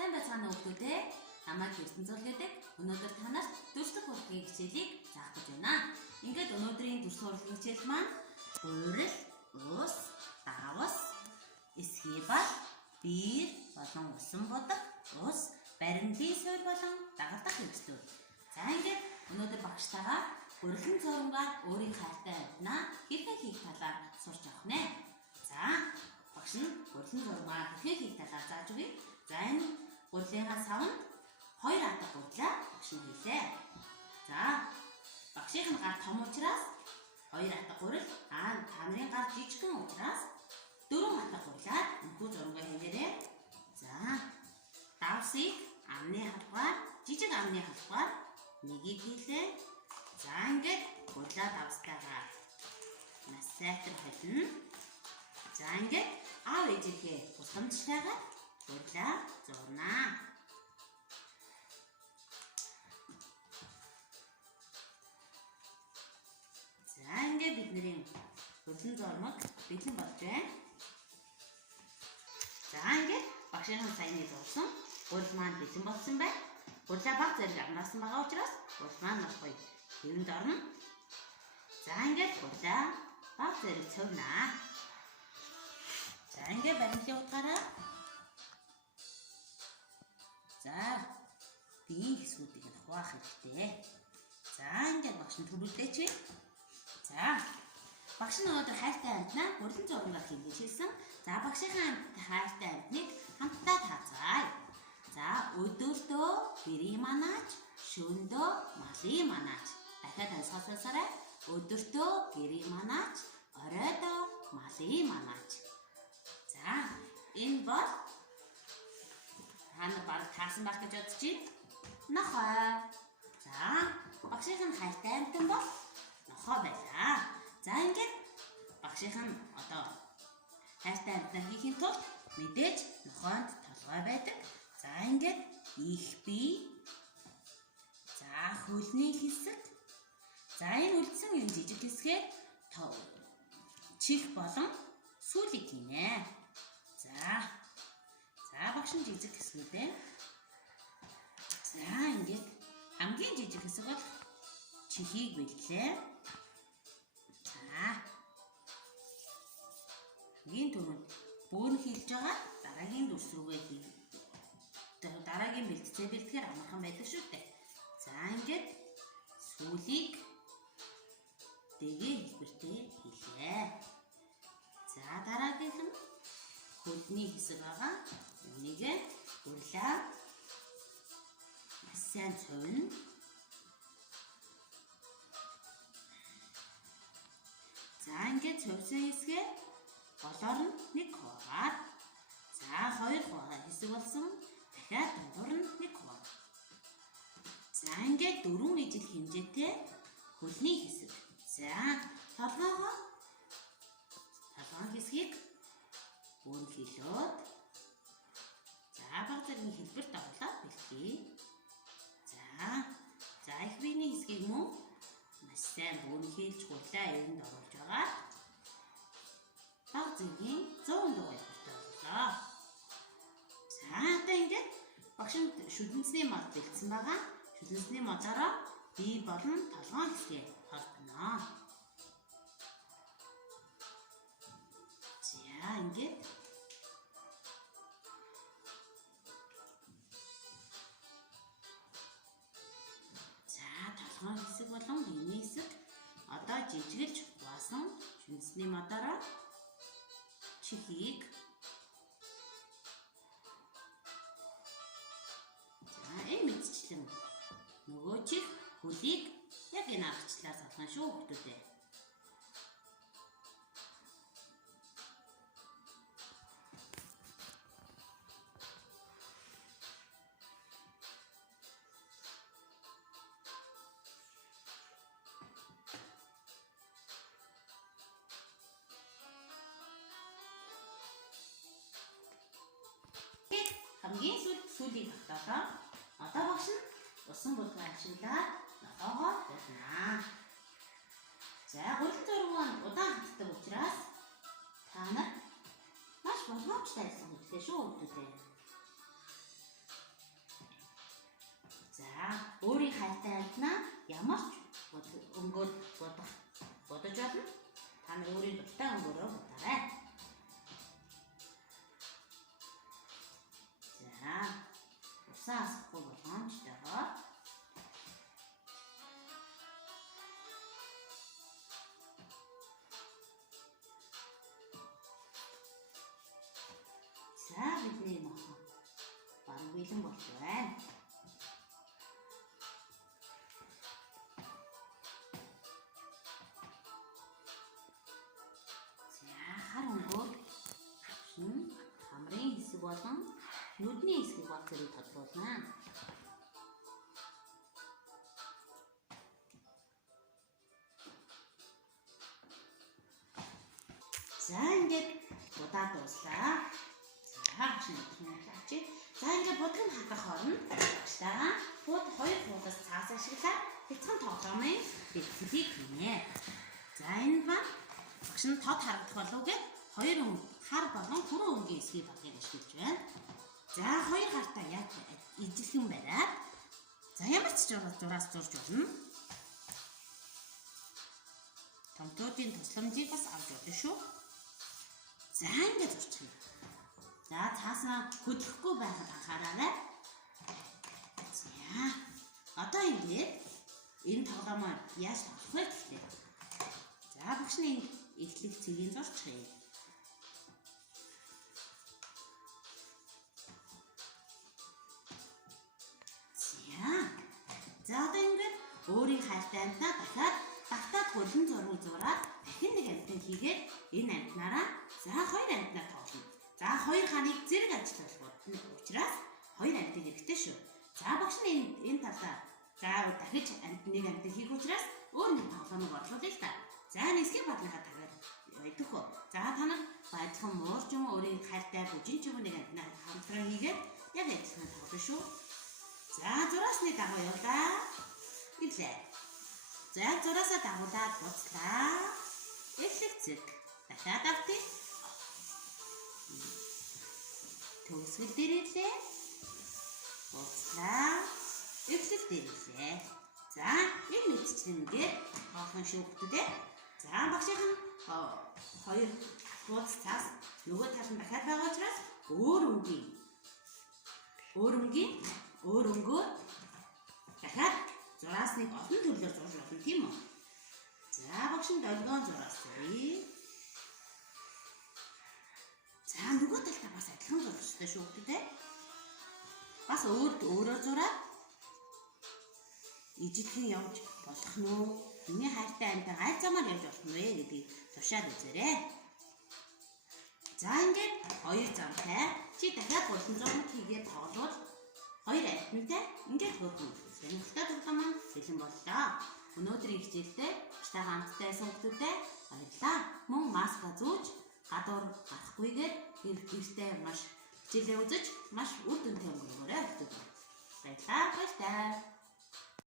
Сайн байцгаана уу хүүхдүүдээ. Намайг ертөнцөл гэдэг. Өнөөдөр та нарт дүрслэх урлагийн хичээлийг заах гэж байна. Ингээд өнөөдрийн дүрслэх урлагийн хичээл маань гурил, ус, давас, эсхибал, биер болон усан бодох, ус, баримлын суурь болон дагалдах хэрэгслүүд. За ингээд өнөөдөр багштайгаа гурилын цорингаар өөрийн хайртай амьтнаа хэрхэн хийх талаар сурч авах нэ. За багш нь гурилын цорингаар хэрхэн хийх талаар зааж өгье. За энэ гурилынхаа савнд 2 хатаг гурилаа багш нь хийлээ. За багшийн гар том учраас 2 хатаг гурил, та нарын гар жижигхэн учраас 4 хатаг гурилаар энэхүү зургаа хийлээрээ. За давсыг амны халбаар, жижиг амны халбаар нэгийг хийлээ. За ингээд гурилаа давстайгаа нас сайтар холино. За ингээд аав ээжийнхээ тусламжтайгаар гурилаа зурнаа. За ингээд бидний гурилын зурмаг бэлэн болж байна. За ингээд багшийн саяны зурсан гурил маань бэлэн болсон байна. Гурилаа баг зэрэг амраасан байгаа учраас гурил маань маш гоё хэвэнд орно. За ингээд гурилаа баг зэрэг цовнаа. За ингээд баримлын утгаараа за биеийн хэсгүүдийг хуваах хэрэгтэй. За ингээд багш нь төрүүлдээч. За багш нь өнөөдөр хайртай амьтнаа гурилын зургаар хийж хэлсэн. За багшийнхаа хайртай амьтныг хамтдаа таацгаая. За өдөртөө гэрийн манаач, шөндөө малын манаач. Дахиад сонсоосаарай. Өдөртөө гэрийн манаач, оройдоо малын манаач. За энэ бол хана баг таасан байх гэж бодож байна. Нохой. За багшийн хайртай амьтан бол нохой байлаа. За ингээд багшийн одоо хайртай амьтнаа хийхин тулд мэдээж нохойд толгой байдаг. За ингээд их бие. За хөлний хэсэг. За энэ үлдсэн юм жижиг хэсгээ чих болон сүүлийг хийнэ. За багш нь жижиг хэсгүүдээ. За ингээд хамгийн жижиг хэсэг бол чихийг бэлдлээ. За хамгийн түрүүнд бөөн хийлж байгаа дараагийн дүрс рүүгээ хий. Дараагийн бэлтцээ бэлтгэхээр амархан байдаг шүү дээ. За ингээд сүүлийг дэгээ хэлбэртэй хийлээ. За дараагийнх нь хөлний хэсэг байгаа. Энийг гурилаа маш сайн цовно. За ингээд цовсон хэсгээ голоор нь нэг хуваагаад. За 2 хуваа хэсэг болсон. Дахиад дундуур нь нэг хуваа. За ингээд 4 ижил хэмжээтэй хөлний хэсэг. За толгойн хэсгийг өөр хийлээд. За баг зэргийн хэлбэр дагуулаад бэлтгэе. За их биений хэсгийг мөн маш сайн өөр хийлж гурилаа эвэнд оруулж байгаа. Баг зэргийн 100 дугаар хэлбэртэй боллоо. За одоо ингээд багш нь шүдэнцний мод бэлдсэн байгаа. Шүдэнцний модороо бие болон толгойн хэсгээ холбоно. За ингээд толгойн хэсэг болон биений хэсэг одоо жижигэлж хуваасан шүдэнцний модороо чихийг. За энэ мэдчлэн нөгөө чих хөлийг яг энэ аргачлаар залгана шүү хүүхдүүдээ. Хамгийн сүүлийг тогтоолоо. Одоо багш нь усан булгаа ашиглаад нохоогоо дуулнаа. За гурилын зураг нь удаан хатдаг учраас та нар маш боломжтой байсан хэрэгтэй шүү хүүхдүүдээ. өнгөөрөө будаарай. За, усаа асахгүй болгоомжтойгоо за бидний нохоо баг бэлэн болж байна. Хар өнгөөр хамрын хэсэг болон нүдний хэсгийг баг зэрэг тодруулна. За ингээд будаа дууслаа. За чи. За ингээд будгыг хатах хооронд багштайгаа бууд 2 футаас цаас ашиглаад бяцхан тоглоомын дэлхийг хийнэ. За энэ ба багш нь тод харагдах болов гэд 2 хар болон хүрэн өнгийн эсгийг багыг ашиглаж байна. За 2 хартаа яг ижилхэн бариад за ямар ч зураас зурж болно. Томтуудын тусламжийг бас авч болно шүү. За ингээд зурчих юм. За цаасаа хөдлөхгүй байхад анхаараарай. За одоо ингээд энэ тоглоомоо яаж тоглох вэ гэхлээр за багш нь эхлэх цэгийг зурчих. За одоо ингээд өөрийн хайртай амтнаа дахиад хөлн зураг зураад дахин нэг амтан хийгээд энэ амтнаараа за 2 амтнаа тоглоно. За 2 ханыг зэрэг ажиллах учраас 2 амтыг хэрэгтэй шүү. За багш нь энэ талаа за дахиж нэг амтыг хийх учраас өөр нэг тоглоомыг бодлуулъя л та. За нисгий бодлоход тагаар байдаг уу. За та нар баялхан муурч юм өөрийн хайртай бүжин ч юм нэг амтнаа хамтран хийгээд яг ажиллах тоглоно шүү. За зураасны дагуу явлаа. Ирлээ. За зураасаа дагуулаад буцлаа. Эхлэх зэрэг дахиад автъя. Төгсгөл дээр ирлээ. Буцлаа. Эхлэх дээр ирлээ. За энэ мэдчилнээр хоохон шүүхтдээ. За багшийн 2 хуудас цаас нөгөө талд дахиад байгаа учраас өөр өнгөөр дахиад зураасныг олон төрлөөр зурж болно тийм үү? За багш нь долгион зураас зуръя. За нөгөө талдаа бас адилхан зурж өстэй шүү дээ. Бас өөрөөр зураад ижилхэн явж болох нь үү? Миний хайртай амтан аль замаар явж болох нь вэ гэдгийг тушаад үзээрэй. За ингээд 2 замтай чи дахиад 300 хийгээд тоглоод 2 амттай ингээд хөргөн. Сонирхолтой тоглоом маань бэлэн боллоо. Өнөөдрийн хичээлдээ баштай хамттай байсан хүмүүстээ баярлалаа. Мөн маска зүүж гадуур гарахгүйгээр гэртээ маш хичээлээ үзэж маш үр дүнтэй өнгөрөөрэй. Баярлалаа.